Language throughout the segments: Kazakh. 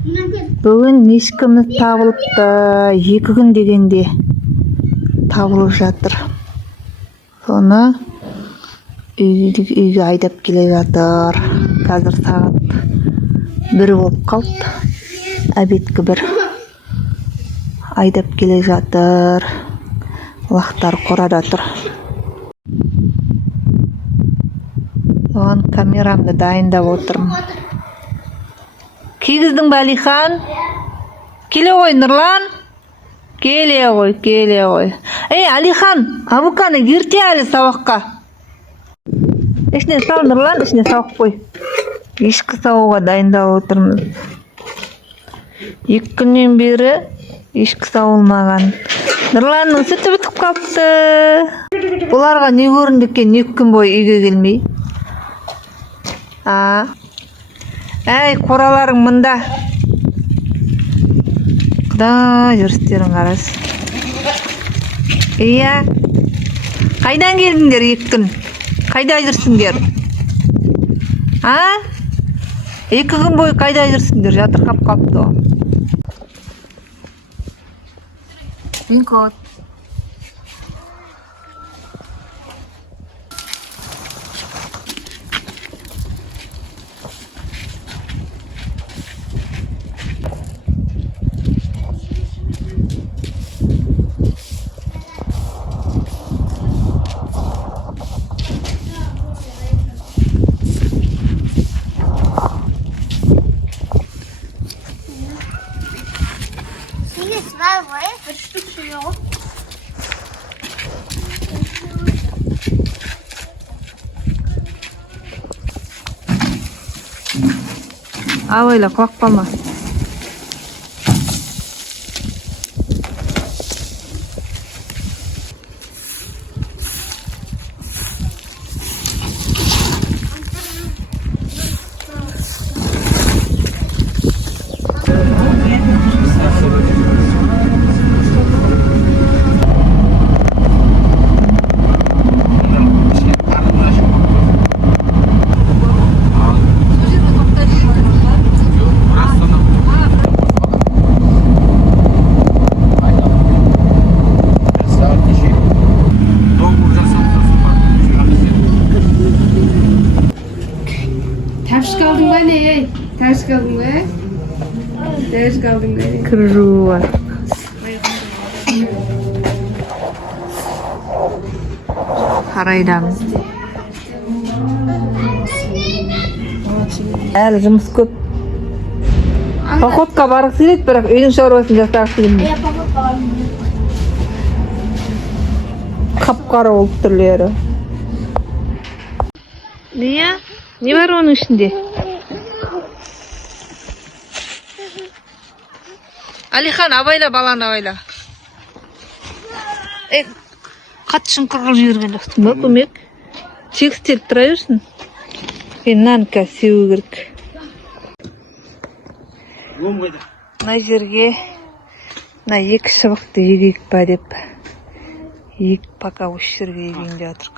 Бүгін ешкіміз табылыпты. 2 күн дегенде табылып жатыр. Соны үйге айдап келе жатыр. Қазір сағат 1 болып қалды. Обедке 1 айдап келе жатыр. Лақтар қорада тұр. Оған камерамды дайындап отырмын. Кигіздің бе Алихан? Келе ғой Нұрлан? Келе ғой. Ей, Алихан, Абуканы ерте әлі сабаққа. Ішіне сау Нұрлан, ішіне сауық қой. Ешкі сауға дайындап отырмыз. 2 күннен бері ешкі сауылмаған. Нұрланның сүті бітіп қалыпты. Бұларға не көрінді екен 2 күн бойы үйге келмей? Әй, қораларың мұнда. Құдай жүрістерің қарас. Иә. Қайдан келдіңдер 2 күн? Қайда жүрсіңдер? 2 күн бойы қайда жүрсіңдер? Жатырқап қалыпты о. Винкот. Абайла, құлақ қалма. Тәж қалдың ба? Кіржу бар. Қарайдамыз. Әлі жұмыс көп. Походқа барғысы келеді, бірақ үйдің шаруасын жасағысы келмейді. Қап-қара болып түрлері. Не бар оның ішінде? Алихан, абайла, баланы абайла. Қатты шыңқырғыл жіберген жоқсың ба, көмек? Тегістеліп тұра жүрсің? Нан қазір сеу керек. Мына жерге 2 шыбықты егейік па деп. Пока осы жерге егейін деп жатырық.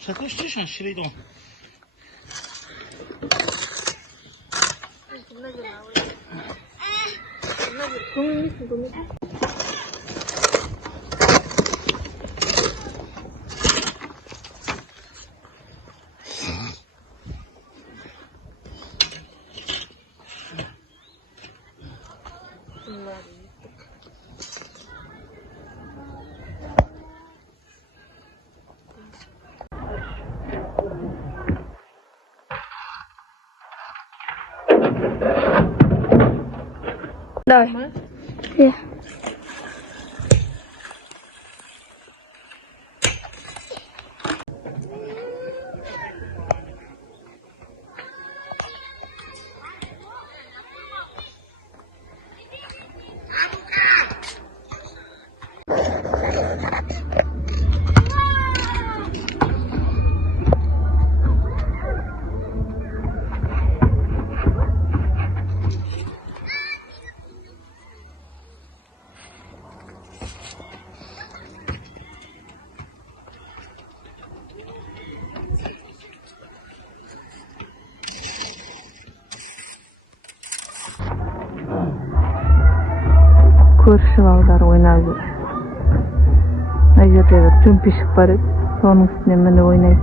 Шатышчышан ширейдон. Давай. Yeah. Көрüşüp balдар oynap jür. Aýerde bir tümpişik bar edi. Sonuň üstüne meni oynayıp.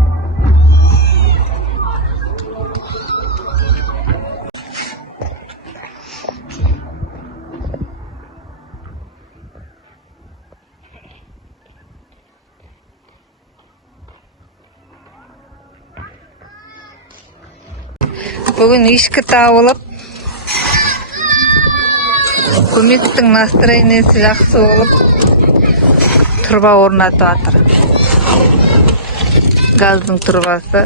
Bugün işki tabılıp Kumit'in настроениясы жақсы болып тұрба орнатып атыр. Газдың тұрбасы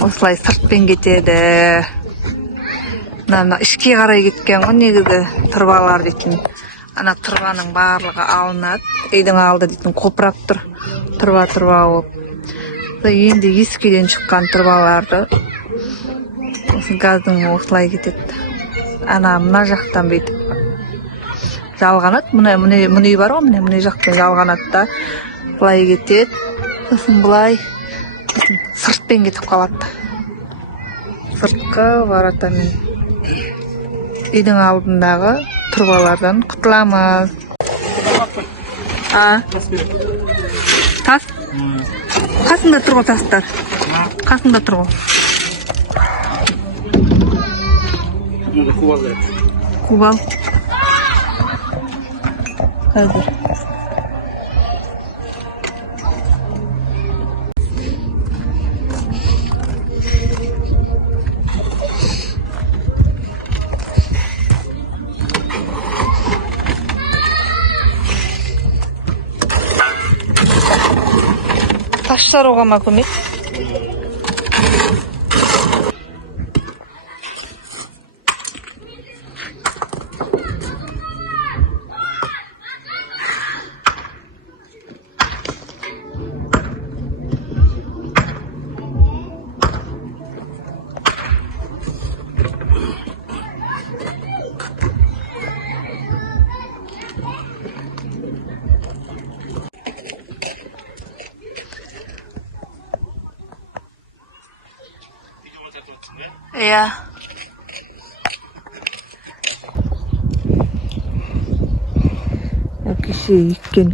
осылай сыртпен кетеді. Мына ішке қарай кеткен ғой негізі тұрбалар дейтін. Ана тұрбаның барлығы алынады. Үйдің алды дейтін қопырап тұр. Тұрба болып. Енді ескіден шыққан тұрбаларды газдың осылай кетеді. Ана мына жақтан бүйтіп жалғанат. Мұны бар ғой, мұны жақтан жалғанат да былай кетеді. Сосын былай сыртпен кетіп қалады. Сыртқа барата мен үйдің алдындағы тұрбалардан құтыламыз. Тас? Қасында тұр ғой тастар. Қасында тұр ғой. Кубал. Қазір. Таш жаруға ма көмек? Iya. Kişi ikkin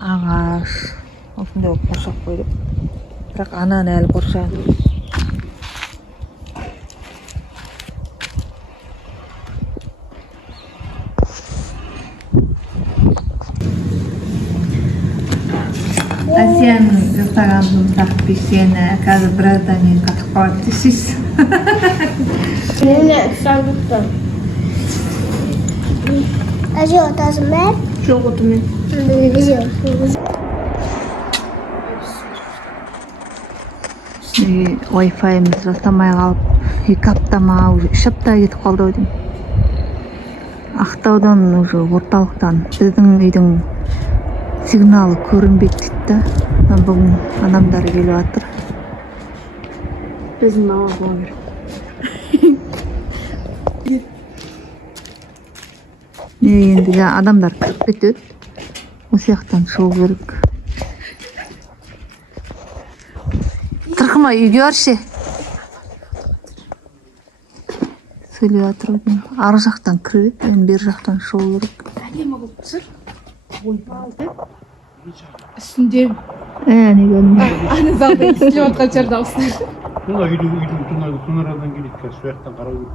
ağaç osunda qurşaq qoydu. Biroq anani әлі qurşaq. Asiyanın Instagram'ını takip ettiğine қазір birazdan keyin qatib qoladi deysiz. Ne sargıttım. Acı otasın ben. Жоқ отымен. Wi-Fi'miz жасамай қалып, 2 апта ма, уже 3 апта кетіп қалды ой деймін. Ақтаудан уже орталықтан біздің үйдің сигналы көрінбейді дейді да. Бүгін адамдар келіп жатыр. Біздің мама болар. Енді адамдар кіріп кетеді. Осы жақтан шығу керек. Тырқыма үйге баршы. Сөйлеп жатыр ғой. Ар жақтан кіреді, бер жақтан шығу керек. Әдемі болып тұр. Ойбалды. Үстінде Не көрдім. аны залда естіліп жатқан шығар дауыстар. Мына үйдің тұнарадан келеді қазір сояқтан қарау керек.